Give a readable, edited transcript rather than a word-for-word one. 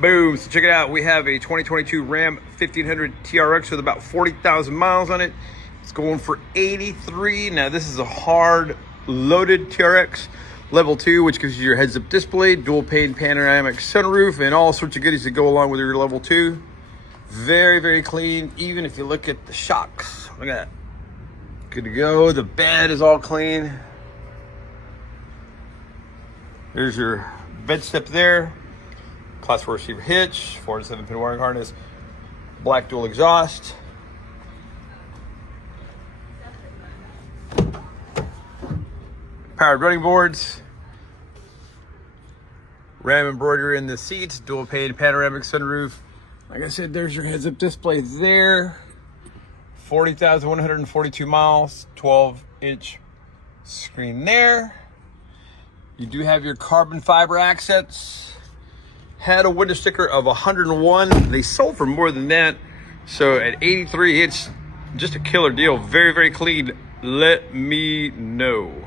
Boom. So check it out. We have a 2022 Ram 1500 TRX with about 40,000 miles on it. It's going for 83. Now this is a hard loaded TRX level 2, which gives you your heads-up display, dual pane panoramic sunroof, and all sorts of goodies that go along with your level 2. Very, very clean. Even if you look at the shocks, look at that. Good to go. The bed is all clean. There's your bed step there. Class 4 receiver hitch, 4 and 7 pin wiring harness, black dual exhaust. Powered running boards. Ram embroidery in the seats, dual pane panoramic sunroof. Like I said, there's your heads-up display there. 40,142 miles, 12-inch screen there. You do have your carbon fiber accents. Had a window sticker of 101. They sold for more than that. So at 83, it's just a killer deal. Very, very clean. Let me know.